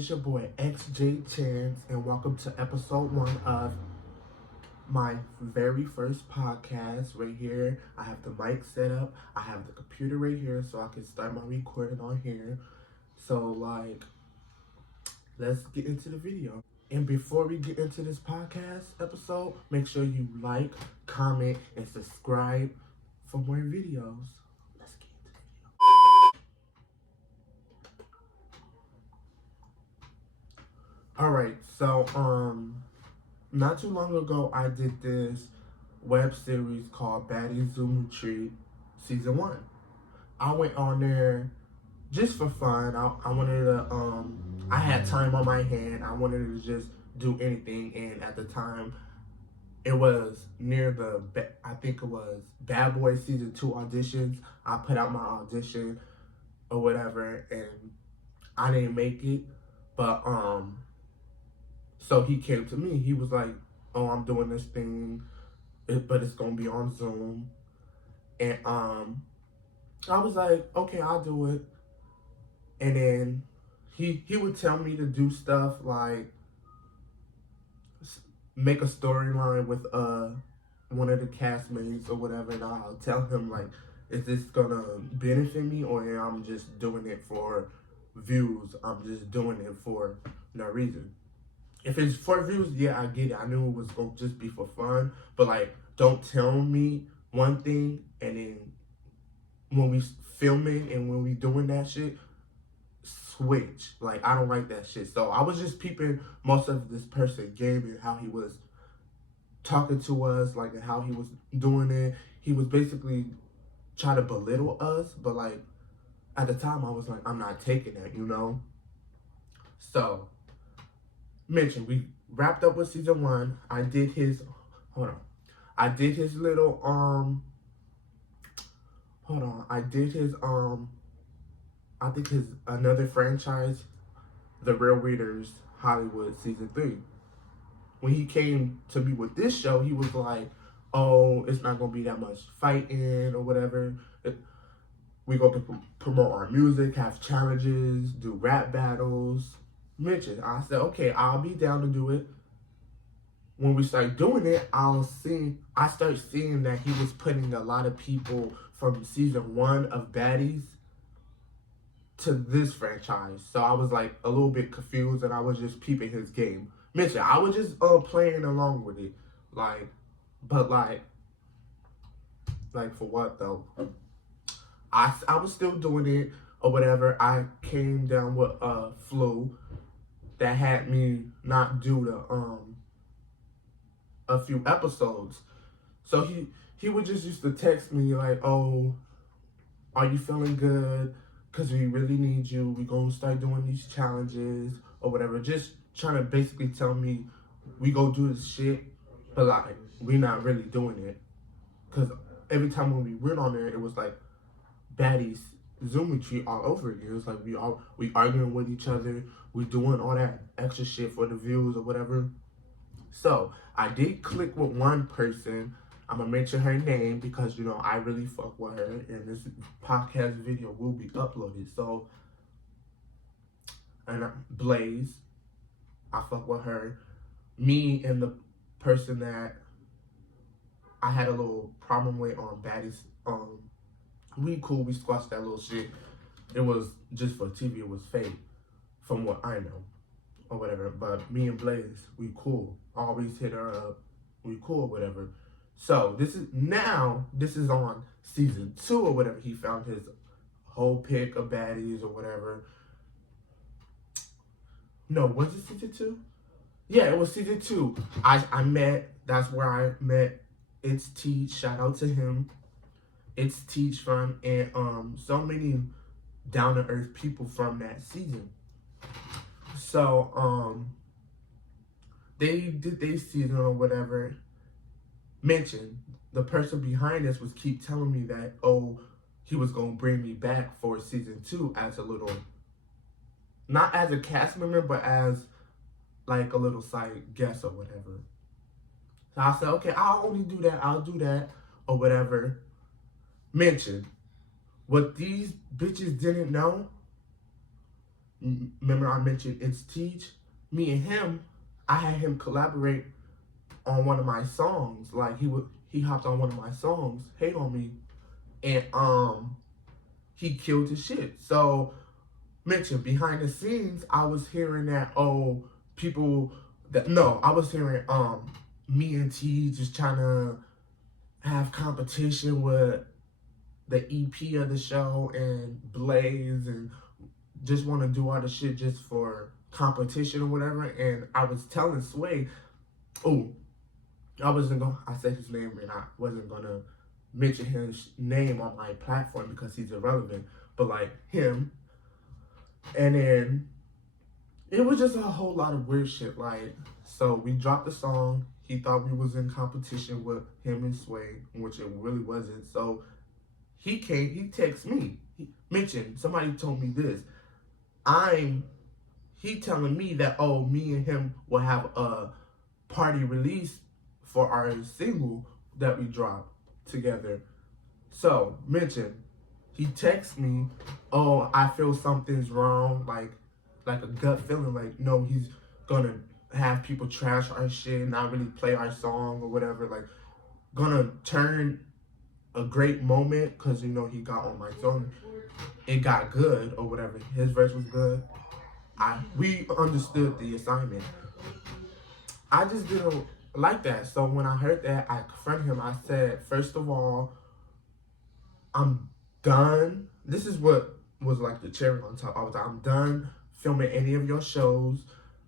It's your boy XJ Chance, and welcome to episode 1 of my very first podcast. Right here, I have the mic set up, I have the computer right here so I can start my recording on here. So, let's get into the video. And before we get into this podcast episode, make sure you like, comment, and subscribe for more videos. Let's get into the video. Alright, so not too long ago I did this web series called Baddies Zoom Retreat Season 1. I went on there just for fun. I wanted to I had time on my hand. I wanted to just do anything, and at the time it was near I think it was Bad Boy Season 2 auditions. I put out my audition or whatever and I didn't make it, but so he came to me. He was like, "Oh, I'm doing this thing, but it's gonna be on Zoom." And I was like, "Okay, I'll do it." And then he would tell me to do stuff like make a storyline with one of the castmates or whatever, and I'll tell him like, "Is this gonna benefit me, or I'm just doing it for views? I'm just doing it for no reason." If it's for views, yeah, I get it. I knew it was going to just be for fun. But, like, don't tell me one thing and then when we filming and when we doing that shit, switch. Like, I don't like that shit. So, I was just peeping most of this person game and how he was talking to us, like, and how he was doing it. He was basically trying to belittle us. But, like, at the time, I was like, I'm not taking that, you know? So mentioned, we wrapped up with Season 1. I did his I did his little I did his I think his another franchise, The Real Readers Hollywood Season 3. When he came to me with this show, he was like, "Oh, it's not gonna be that much fighting or whatever. We go to promote our music, have challenges, do rap battles." Mentioned. I said, "Okay, I'll be down to do it." When we start doing it, I start seeing that he was putting a lot of people from Season 1 of Baddies to this franchise. So I was like a little bit confused, and I was just peeping his game. Mentioned, I was just playing along with it. But for what though? I was still doing it or whatever. I came down with flu that had me not do a few episodes. So he would just used to text me like, "Oh, are you feeling good? Because we really need you. We're going to start doing these challenges or whatever." Just trying to basically tell me we go do this shit, but like we're not really doing it. Because every time when we went on there, it was like Baddies Zoom Retreat all over again. It was like we arguing with each other, we doing all that extra shit for the views or whatever. So I did click with one person. I'm gonna mention her name because you know I really fuck with her, and this podcast video will be uploaded. So, and Blaze, I fuck with her. Me and the person that I had a little problem with on Baddies, we cool, we squashed that little shit. It was just for TV, it was fake, from what I know, or whatever. But me and Blaze, we cool. Always hit her up, we cool, whatever. So this is on Season 2 or whatever. He found his whole pick of baddies or whatever. No, was it Season 2? Yeah, it was Season 2. That's where I met It's Teach. Shout out to him. It's Teach from, and so many down to earth people from that season. So they did their season or whatever. Mentioned the person behind us was keep telling me that he was gonna bring me back for Season 2 as a little, not as a cast member, but as like a little side guest or whatever. So I said, "Okay, I'll do that or whatever." Mentioned, what these bitches didn't know, remember I mentioned It's Teach? Me and him, I had him collaborate on one of my songs. Like he hopped on one of my songs, Hate on Me, and he killed his shit. So mentioned behind the scenes, I was hearing that people that no, I was hearing me and T just trying to have competition with the EP of the show and Blaze and just want to do all the shit just for competition or whatever. And I was telling Sway, I said his name and I wasn't gonna mention his name on my platform because he's irrelevant, but like him. And then it was just a whole lot of weird shit. Like, so we dropped the song. He thought we was in competition with him and Sway, which it really wasn't. So he texted me. He mentioned, somebody told me this. He telling me that, me and him will have a party release for our single that we dropped together. So, mention, he texts me, I feel something's wrong, like a gut feeling, like, no, he's gonna have people trash our shit, not really play our song or whatever, like, gonna turn a great moment, because, he got on my song, it got good or whatever, his verse was good. We understood the assignment. I just didn't like that. So when I heard that, I confronted him. I said, first of all, I'm done. This is what was like the cherry on top. I'm done filming any of your shows.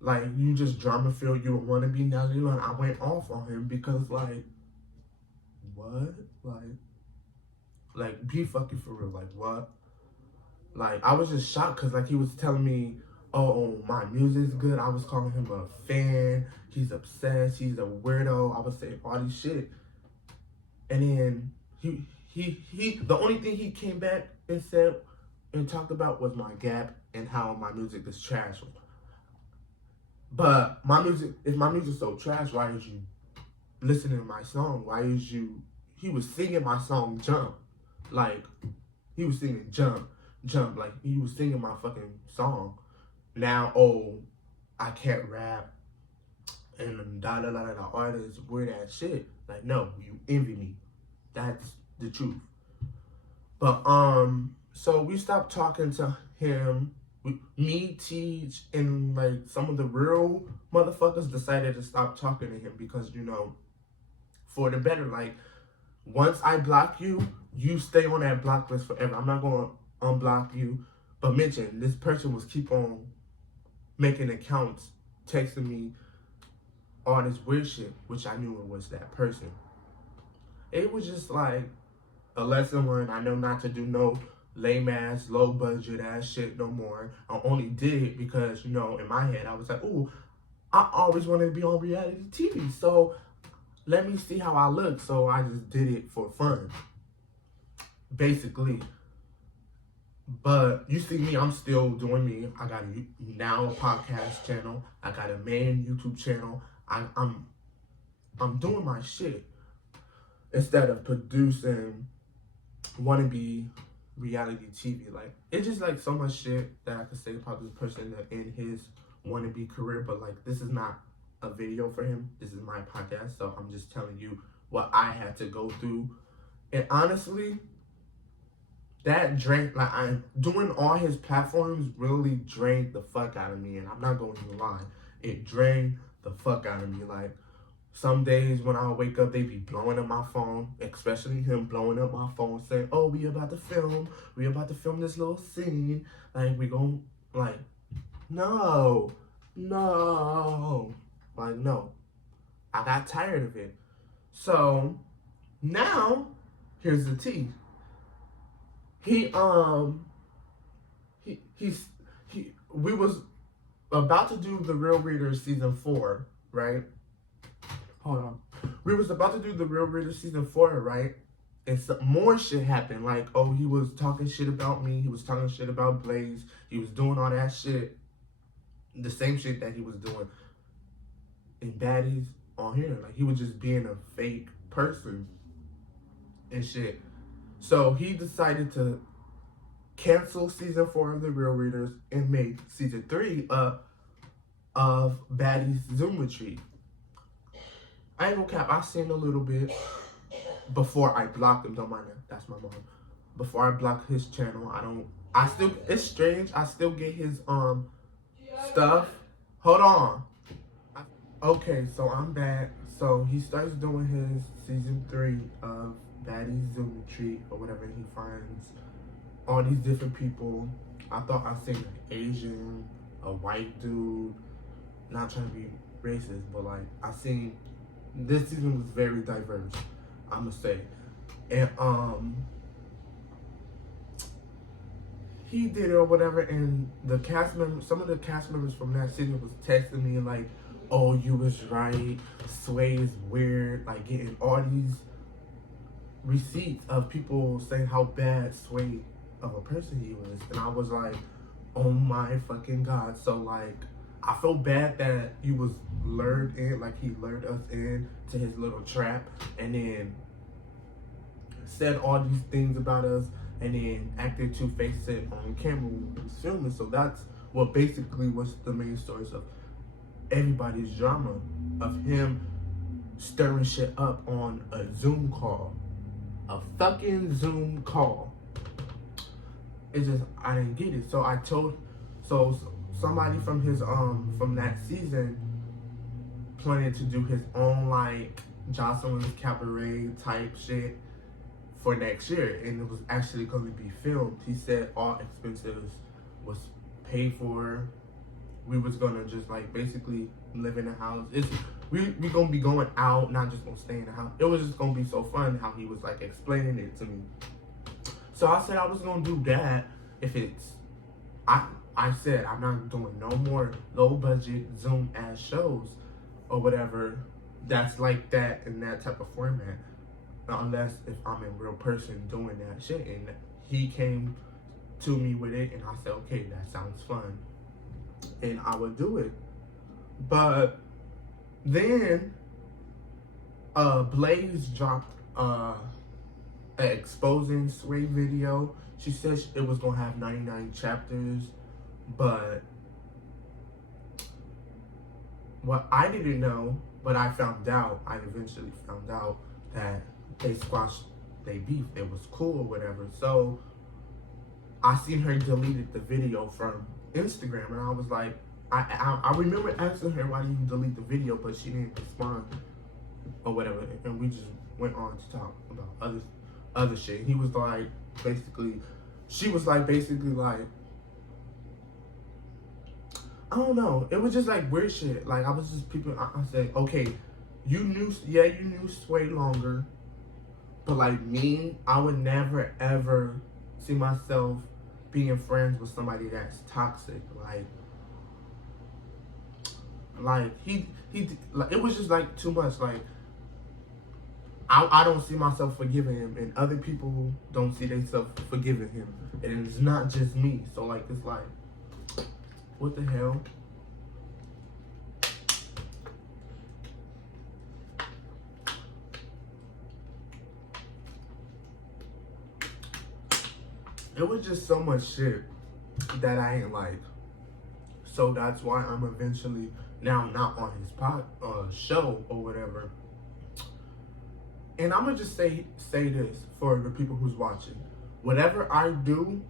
Like, you just drama feel. You don't want to be Nelly. And I went off on him because, like, what? Like, be fucking for real. Like, what? Like, I was just shocked because, like, he was telling me, my music's good. I was calling him a fan. He's obsessed. He's a weirdo. I was saying all this shit. And then the only thing he came back and said and talked about was my gap and how my music is trash. But if my music's so trash, why is you listening to my song? He was singing my song Jump. Like, he was singing Jump. Like, he was singing my fucking song. Now, I can't rap and all this weird ass shit. Like, no, you envy me. That's the truth. But so we stopped talking to him. Me, Teach, and like some of the real motherfuckers decided to stop talking to him because, for the better. Like, once I block you, you stay on that block list forever. I'm not gonna unblock you. But mention, this person was keep on making accounts, texting me all this weird shit, which I knew it was that person. It was just like a lesson learned. I know not to do no lame ass, low budget ass shit no more. I only did it because, in my head, I was like, I always wanted to be on reality TV. So let me see how I look. So I just did it for fun, basically. But you see me, I'm still doing me. I got a now podcast channel. I got a main YouTube channel. I'm doing my shit instead of producing wannabe reality TV. Like, it's just like so much shit that I could say about this person in his wannabe career. But like, this is not a video for him. This is my podcast. So I'm just telling you what I had to go through. And honestly, that drank, like, I'm doing all his platforms really drained the fuck out of me, and I'm not going to lie, it drained the fuck out of me. Like, some days when I wake up, they be blowing up my phone, especially him blowing up my phone, saying, we about to film this little scene, like, we gon', like, no, like, no, I got tired of it. So now here's the tea. We was about to do The Real Readers season 4, right? Hold on. We was about to do The Real Readers season 4, right? And some more shit happened. Like, he was talking shit about me. He was talking shit about Blaze. He was doing all that shit. The same shit that he was doing in Baddies on here. Like, he was just being a fake person and shit. So he decided to canceled season 4 of The Real Readers and made season 3 of Baddie's Zoom Retreat. I ain't gonna cap, I seen a little bit before I blocked him. Don't mind that, that's my mom. Before I blocked his channel, it's strange, I still get his stuff. Hold on. Okay, so I'm back. So he starts doing his season 3 of Baddie's Zoom Retreat or whatever. He finds all these different people. I thought I seen an Asian, a white dude. Not trying to be racist, but like I seen this season was very diverse, I'ma say. And he did it or whatever, and the cast members, some of the cast members from that season was texting me like, oh, you was right, Sway is weird, like getting all these receipts of people saying how bad Sway of a person he was. And I was like, oh my fucking God. So like, I felt bad that he was lured in, like he lured us in to his little trap and then said all these things about us and then acted two-faced on camera when we was filming. So that's what basically was the main stories of everybody's drama, of him stirring shit up on a Zoom call. A fucking Zoom call. It's just, I didn't get it. So somebody from his from that season planned to do his own like Jocelyn's Cabaret type shit for next year, and it was actually going to be filmed. He said all expenses was paid for. We was gonna just like basically live in the house. We gonna be going out, not just gonna stay in the house. It was just gonna be so fun how he was like explaining it to me. So I said I was gonna do that if it's I said I'm not doing no more low budget Zoom ass shows or whatever that's like that in that type of format, unless if I'm a real person doing that shit. And he came to me with it and I said, okay, that sounds fun, and I would do it. But then Blaze dropped an exposing Sway video. She said it was gonna have 99 chapters, but what I didn't know, but I eventually found out that they squashed their beef. It was cool or whatever. So I seen her deleted the video from Instagram, and I was like, I remember asking her why did you delete the video, but she didn't respond or whatever, and we just went on to talk about other shit. He was like, she was like basically like, I don't know. It was just like weird shit. Like I was just I said, okay, you knew Sway longer, but like me, I would never ever see myself being friends with somebody that's toxic. Like he like, it was just like too much. Like I don't see myself forgiving him, and other people don't see themselves forgiving him, and it's not just me. So like it's like, what the hell? It was just so much shit that I ain't like. So that's why I'm eventually now not on his show or whatever. And I'm gonna just say this for the people who's watching. Whatever I do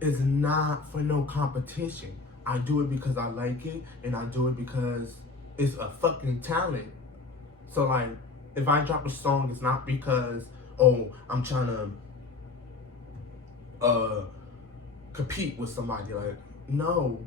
is not for no competition. I do it because I like it, and I do it because it's a fucking talent. So like, if I drop a song, it's not because, oh, I'm trying to compete with somebody. Like, no,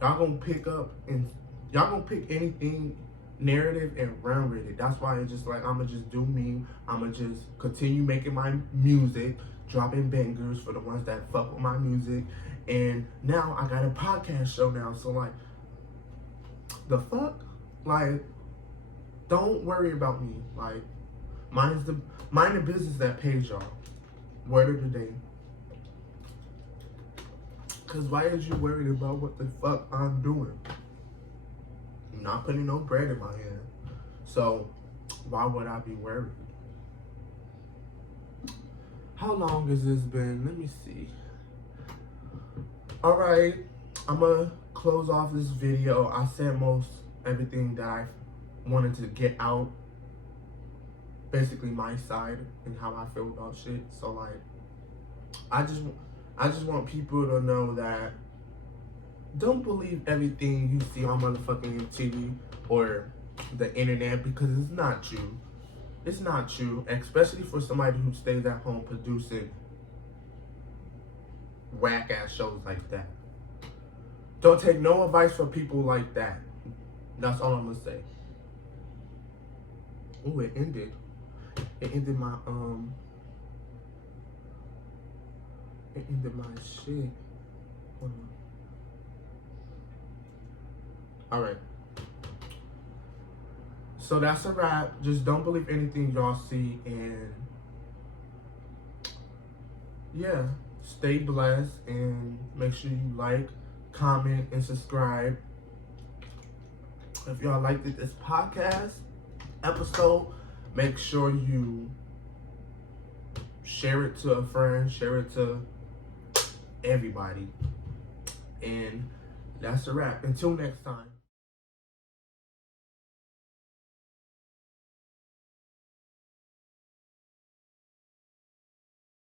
y'all gonna pick anything narrative and run with it. That's why it's just like, I'ma just do me. I'ma just continue making my music, dropping bangers for the ones that fuck with my music. And now I got a podcast show now. So like, the fuck? Like, don't worry about me. Like, mind the business that pays y'all. Word of the day. Cause why is you worried about what the fuck I'm doing? I'm not putting no bread in my hand. So why would I be worried? How long has this been? Let me see. Alright, I'm gonna close off this video. I said most everything that I wanted to get out. Basically my side and how I feel about shit. So like, I just want people to know that don't believe everything you see on motherfucking TV or the internet, because it's not true. It's not true, especially for somebody who stays at home producing whack ass shows like that. Don't take no advice from people like that. That's all I'm gonna say. Oh, it ended. It ended my It ended my shit. Hold on. Alright. So that's a wrap. Just don't believe anything y'all see, and yeah, stay blessed, and make sure you like, comment, and subscribe. If y'all liked this podcast episode, make sure you share it to a friend, share it to everybody. And that's a wrap. Until next time.